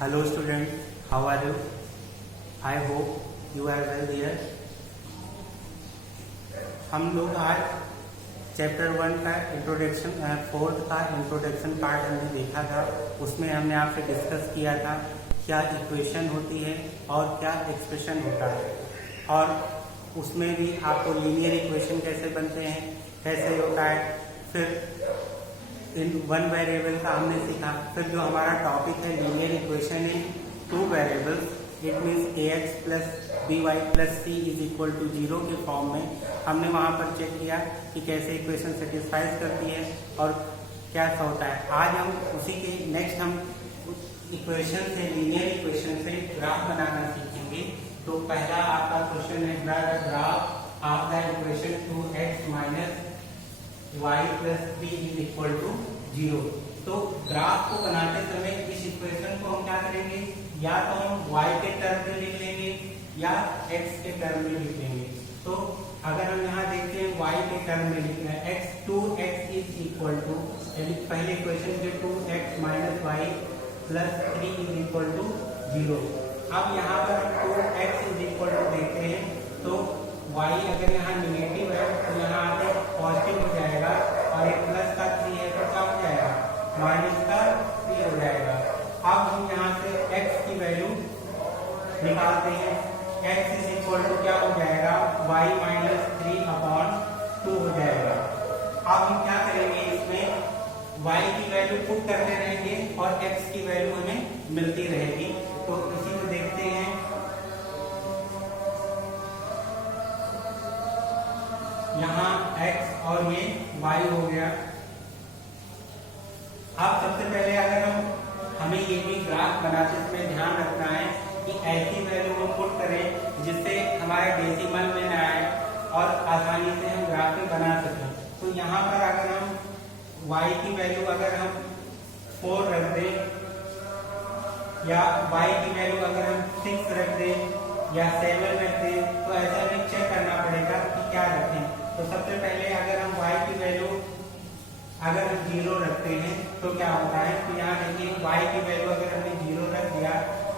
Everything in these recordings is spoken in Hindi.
Hello student, how are you? I hope you are well there. हम लोग आज चैप्टर 1 का इंट्रोडक्शन 4th का इंट्रोडक्शन पार्ट हमने देखा था। उसमें हमने आपसे डिस्कस किया था क्या इक्वेशन होती है और क्या एक्सप्रेशन होता है, और उसमें भी आपको लीनियर इक्वेशन कैसे बनते हैं, कैसे होता है, फिर इन वन वेरिएबल का हमने सीखा। फिर जो हमारा टॉपिक है linear equation in two variables, it means ax plus by plus c is equal to 0 के फॉर्म में हमने वहां पर चेक किया कि कैसे इक्वेशन सेटिस्फाइज करती है और क्या होता है। आज हम उसी के नेक्स्ट हम इक्वेशन से, लीनियर इक्वेशन से ग्राफ बनाना सीखेंगे। तो पहला आपका क्वेश्चन है graph of the equation 2x minus y plus 3 is equal to 0। तो ग्राफ को बनाते समय इस इक्वेशन को हम क्या करेंगे, या तो हम y के टर्म में लिख लेंगे या x के टर्म में लिख लेंगे। तो अगर हम यहाँ देखते हैं y के टर्म में लिखना है x 2x is equal to, पहले इक्वेशन के 2x minus y plus 3 is equal to 0। अब यहाँ पर हम 2x इज इक्वल टू देखते हैं तो y अगर यहाँ निगेटिव है तो यहाँ आते पॉजिटिव हो जाएगा, और एक प्लस का 3 है तो क्या हो जाएगा, माइनस का 3 हो जाएगा। अब हम यहाँ से x की वैल्यू निकालते हैं, x इज इक्वल टू क्या हो जाएगा, y माइनस 3 अपॉन 2 हो जाएगा। अब हम क्या करेंगे, इसमें y की वैल्यू पुट करते रहेंगे और x की वैल्यू हमें मिलती रहेगी। तो इसी को देखते हैं, यहाँ x और ये y हो गया। अब सबसे पहले अगर हमें ये भी ग्राफ बनाते समय ध्यान रखना है कि ऐसी वैल्यू को पुट करें जिससे हमारे डेसिमल में न आए और आसानी से हम ग्राफ में बना सकें। तो यहाँ पर अगर हम y की वैल्यू अगर हम 4 रख दें, या y की वैल्यू अगर हम 6 रख दें या 7 रख दें, तो ऐसा हमें चेक करना पड़ेगा कि क्या रखें। तो सबसे पहले अगर हम y की वैल्यू अगर हम 0 रखते हैं तो क्या होता है, तो यहाँ देखिए y की वैल्यू अगर हमने 0 रख दिया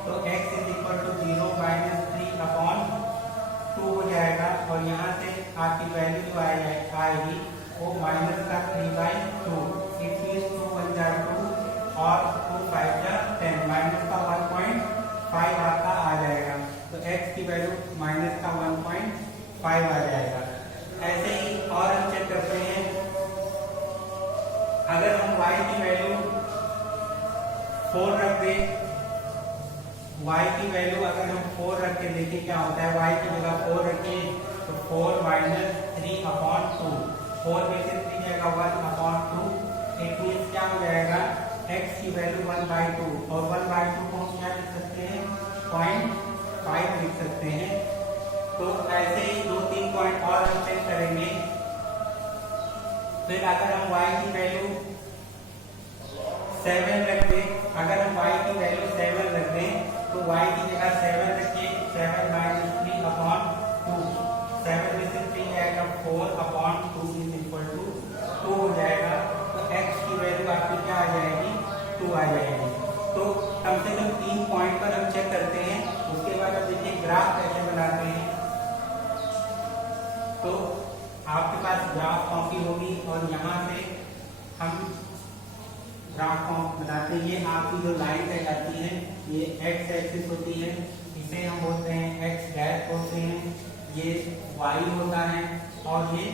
तो x is equal to 0 minus 3 upon 2 हो जाएगा, और यहाँ से आपकी वैल्यू जो आएगी वो माइनस का 3/2, इट मीन्स 2 1 जा 2 और 2 5 जा 10, माइनस का 1.5 आपका आ जाएगा। तो x की वैल्यू माइनस का 1.5 आ जाएगा। ऐसे ही और हम चेक करते हैं, अगर हम y की वैल्यू 4 रख दें, y की वैल्यू अगर हम 4 रख के देखें क्या होता है, y की जगह 4 रखें तो 4 माइनस 3 अपॉन 2, 4 में से 3 जाएगा 1 अपॉन 2, इट मीन्स क्या हो जाएगा, x की वैल्यू 1/2, और 1/2 को हम क्या लिख सकते हैं, 0.5 लिख सकते हैं। तो ऐसे ही 2-3 पॉइंट और हम चेक करेंगे। फिर अगर हम y की वैल्यू 7 रख दें, अगर हम y की वैल्यू 7 रख दें तो y की जगह 7 रखिए, 7 माइनस 3 अपॉन 2, 7 में से 3 जाएगा 4 अपॉन 2 इज इक्वल टू 2 हो जाएगा। तो x की वैल्यू आपकी क्या आ जाएगी, 2 आ जाएगी। तो कम से कम 3 पॉइंट पर हम चेक करते हैं। उसके बाद अब देखिए ग्राफ कैसे बनाते हैं। तो आपके पास ग्राफ कॉपी होगी और यहाँ से हम ग्राफ बनाते हैं। ये आपकी जो लाइन तय जाती है ये x एक्सिस होती है, इसे हम बोलते हैं x डैश बोलते हैं, ये y होता है और ये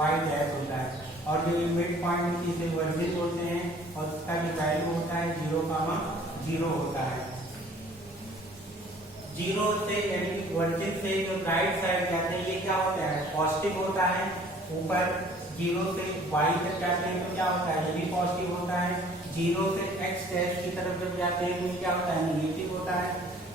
y डैश होता है, और जो ये मिड पॉइंट होती है इसे वर्जिन बोलते हैं, और इसका जो वैल्यू होता है 0,0 होता है। 0 से यानी वर्जिन से जो राइट साइड जाते हैं ये क्या होता है, पॉजिटिव होता है। ऊपर 0 से y तक जाते हैं तो क्या होता है, ये भी पॉजिटिव होता है। 0 से x डैश की तरफ जब जाते हैं तो क्या होता है, निगेटिव होता है।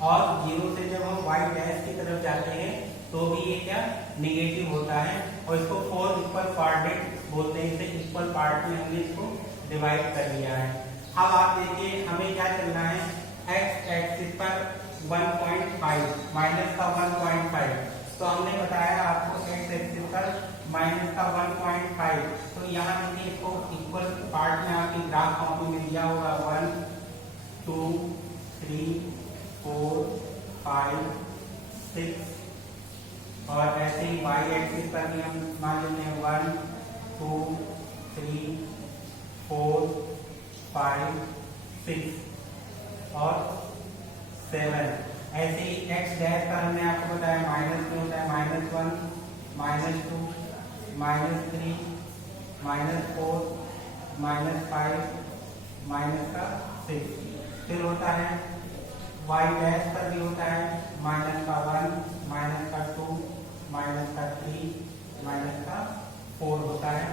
और 0 से जब हम y डैश की तरफ जाते हैं तो भी ये क्या, निगेटिव होता है। और इसको 4 इक्वल क्वाड्रेंट बोलते हैं, इसे इक्वल पार्ट में हमने इसको डिवाइड कर लिया है। अब आप देखिए हमें क्या करना है, x एक्सिस पर 1.5 माइनस का 1.5, तो हमने बताया आपको x एक्सिस पर माइनस का 1.5, तो यहाँ देखिए इसको इक्वल पार्ट में आपकी ग्राफ कॉपी में दिया होगा 1 2 3 पर भी हम मान लेते हैं 1 2 3 4 5 6 और 7। ऐसे ही x डैश का हमने आपको बताया माइनस में होता है -1 -2 -3 -4 -5 -6। फिर होता है y डैश पर भी होता है -1 -2 -3 -4 होता है।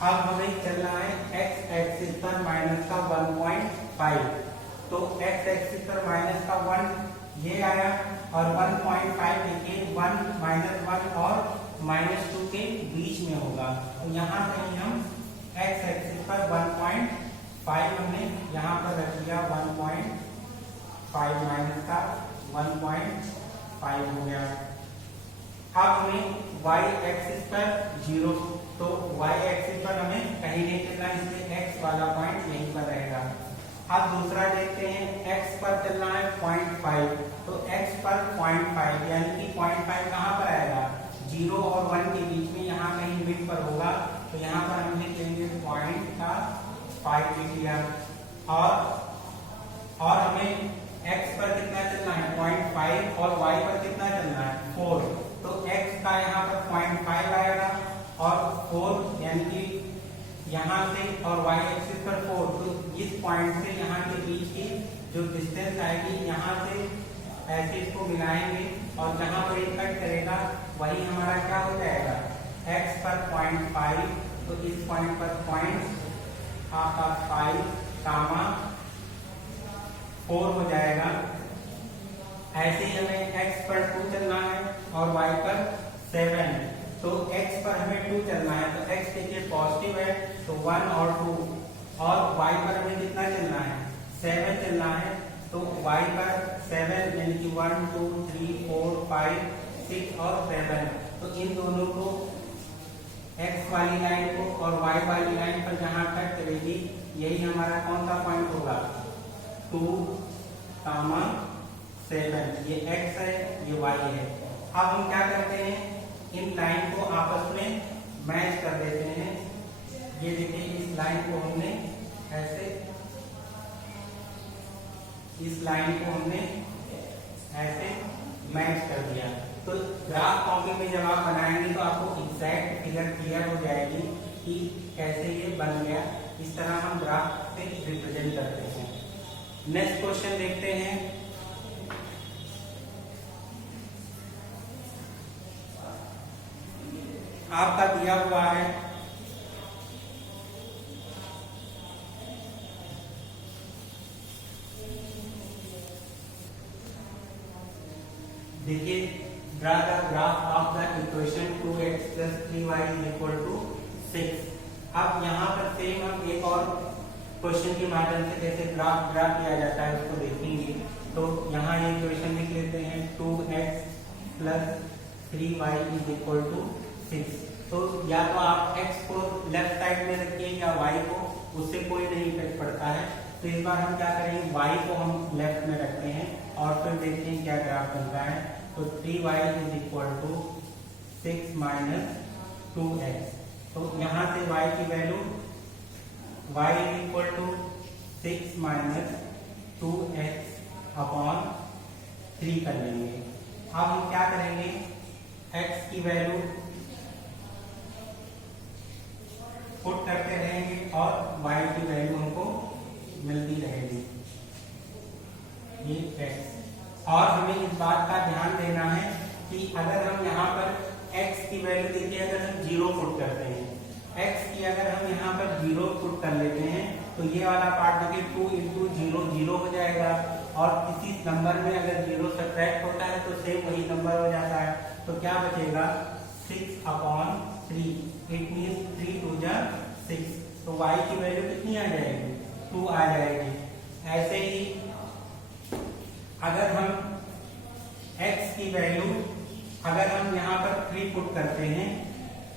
अब हमें चलना है x एक्सिस पर माइनस का 1.5। तो x एक्सिस पर माइनस का 1 ये आया और 1.5 देखिए 1 -1 और -2 के बीच में होगा। तो यहाँ से ही हम x एक्सिस पर 1.5 हमने यहाँ पर रख दिया 1.5 माइनस का 1.5 हो गया। अब हमें y एक्सिस पर 0, तो y एक्सिस पर हमें कहीं नहीं चलना, इसलिए x वाला पॉइंट यहीं पर रहेगा। अब दूसरा देखते हैं x पर चलना है 0.5, तो x पर 0.5 यानी कि 0.5 कहाँ पर आएगा 0 और 1 के बीच में, यहाँ कहीं मिड पर होगा। तो यहाँ पर हम लिखेंगे 0.5 लिख लिया। और हमें x पर कितना चलना है 0.5 और y पर कितना चलना है 4। तो x का यहाँ पर 0.5 आएगा और 4 यानी कि यहाँ से और y एक्सिस पर 4। तो इस पॉइंट से यहाँ के बीच की जो डिस्टेंस आएगी, यहाँ से ऐसे इसको मिलाएंगे और जहाँ पर एक कट करेगा वही हमारा क्या हो जाएगा x पर 0.5। तो इस पॉइंट पर पॉइंट आपका 5, 4 हो जाएगा। ऐसे ही हमें x पर 2 चलना है और y पर 7। तो x पर हमें 2 चलना है, तो x देखिए पॉजिटिव है तो 1 और 2, और y पर हमें कितना चलना है 7 चलना है। तो y पर 7 यानी कि 1 2 3 4 5 6 और 7। तो इन दोनों को x वाली लाइन को और y वाली लाइन पर जहाँ कट करेगी यही हमारा कौन सा पॉइंट होगा 2, 7। ये x है, ये y है। अब हम क्या करते हैं, इन लाइन को आपस में मैच कर देते हैं। ये देखिए इस लाइन को हमने ऐसे, इस लाइन को हमने ऐसे मैच कर दिया। तो ग्राफ कॉपी में जब आप बनाएंगे तो आपको एग्जैक्ट फिगर क्लियर हो जाएगी कि कैसे ये बन गया। इस तरह हम ग्राफ से रिप्रेजेंट करते हैं। नेक्स्ट क्वेश्चन देखते हैं। आपका दिया हुआ है देखिए, draw the graph of the equation 2x + 3y = 6। अब यहाँ पर सेम हम एक और क्वेश्चन के माध्यम से कैसे ग्राफ ड्रा किया जाता है उसको देखेंगे। तो यहाँ ये इक्वेशन लिख लेते हैं 2x + 3y = 6। तो या तो आप x को लेफ्ट साइड में रखिए या y को, उससे कोई नहीं इफेक्ट पड़ता है। तो इस बार हम क्या करेंगे, y को हम लेफ्ट में रखते हैं और फिर देखते हैं क्या ग्राफ बनता है। तो 3y = 6 - 2x। तो यहाँ से y की वैल्यू y = 6 - 2x/3 कर लेंगे। अब हम क्या करेंगे, x की वैल्यू पुट करते रहेंगे और y की वैल्यू हमको मिलती रहेगी, ये x। और हमें इस बात का ध्यान देना है कि अगर हम यहाँ पर x की वैल्यू देखिए, अगर हम 0 पुट करते हैं, x की अगर हम यहाँ पर 0 पुट कर लेते हैं तो ये वाला पार्ट देखिए 2 × 0 0 हो जाएगा। और किसी नंबर में अगर 0 सब्ट्रैक्ट होता है तो सेम वही नंबर हो जाता है। तो क्या बचेगा 6/3। It means 3 × 2 = 6। तो y की वैल्यू कितनी आ जाएगी 2 आ जाएगी। ऐसे ही अगर हम x की वैल्यू, अगर हम यहाँ पर 3 पुट करते हैं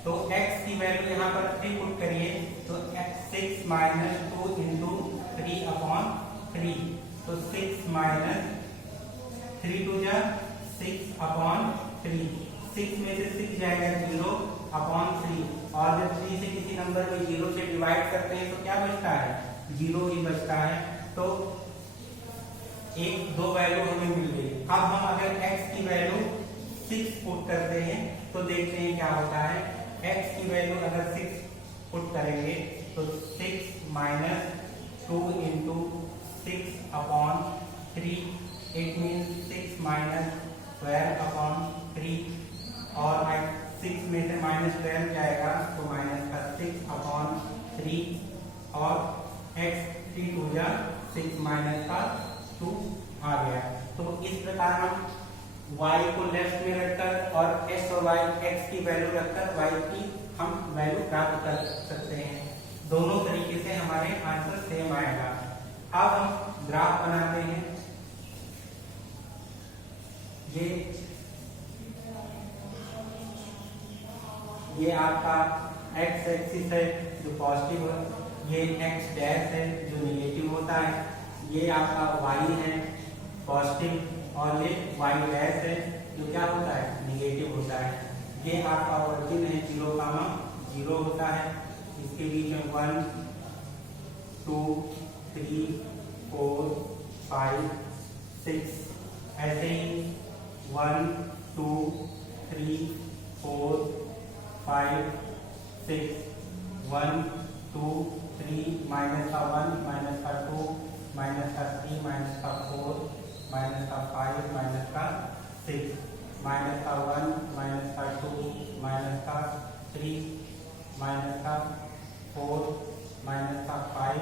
तो x की वैल्यू यहाँ पर 3 पुट करिए तो 6 - 2 × 3/3। तो 6 - 3 × 2 = 6/3। 6 में से 6 जाएगा 0/3 और जब 3 से किसी नंबर में 0 से डिवाइड करते हैं तो क्या बचता है, 0 ही बचता है। तो एक दो वैल्यू हमें मिल गई। अब हम अगर x की वैल्यू 6 पुट करते हैं तो देखते हैं क्या होता है। x की वैल्यू अगर 6 पुट करेंगे तो 6 minus 2 into 6/3 it means 6 minus 12/3 और 6 में से माइनस 12 जाएगा तो माइनस का 6/3 और x 3 2 जा 6 माइनस का 2 आ गया। तो इस प्रकार हम y को लेफ्ट में रखकर और x और y x की वैल्यू रखकर y की हम वैल्यू प्राप्त कर सकते हैं। दोनों तरीके से हमारे आंसर सेम आएगा। अब हम ग्राफ बनाते हैं। ये आपका x एक्सिस है जो पॉजिटिव है, ये x डैश है जो नेगेटिव होता है, ये आपका y है पॉजिटिव और ये y डैश है जो क्या होता है, नेगेटिव होता है। ये आपका ओरिजिन है 0, होता है। इसके बीच में 1 2 3 4 5 6 ऐसे ही 1 2 3 4 5 6 1 2 3 माइनस का 1 माइनस का 2 माइनस का 3 माइनस का 4 माइनस का 5 माइनस का 6 माइनस का 1 माइनस का 2 माइनस का 3 माइनस का 4 माइनस का 5।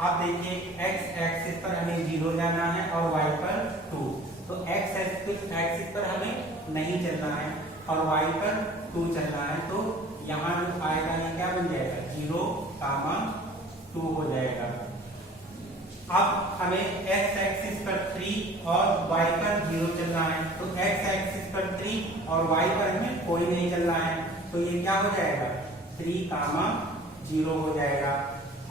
अब देखिए x एक्सिस पर हमें 0 जाना है और y पर 2, तो x एक्सिस पर हमें नहीं चलना है और y पर 2 चलना है। तो यहाँ जो आएगा ये क्या बन जाएगा, 0, 2 हो जाएगा। अब हमें x एक्सिस पर 3 और y पर 0 चलना है, तो x एक्सिस पर 3 और y पर हमें कोई नहीं चलना है, तो ये क्या हो जाएगा, 3, 0 हो जाएगा।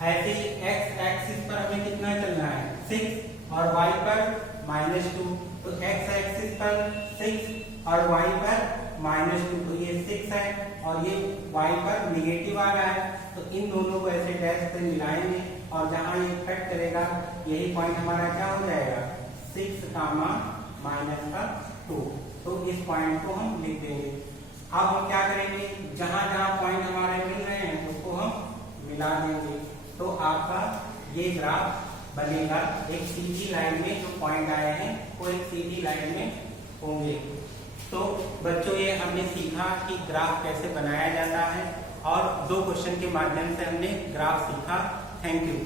ऐसे ही x एक्सिस पर हमें कितना चलना है, 6 और y पर -2, तो x एक्सिस पर 6 और y पर -2, तो ये 6 है और ये y पर नेगेटिव आ रहा है, तो इन दोनों को ऐसे डैश से मिलाएंगे और जहां ये कट करेगा यही पॉइंट हमारा क्या हो जाएगा, 6, -2। तो इस पॉइंट को हम लिख देंगे। अब हम क्या करेंगे, जहां जहां पॉइंट हमारे मिल रहे हैं उसको हम मिला देंगे, तो आपका ये ग्राफ बनेगा। एक सीधी लाइन में जो पॉइंट आए हैं वो एक सीधी लाइन में होंगे। तो बच्चों ये हमने सीखा कि ग्राफ कैसे बनाया जाता है और 2 क्वेश्चन के माध्यम से हमने ग्राफ सीखा। Thank you.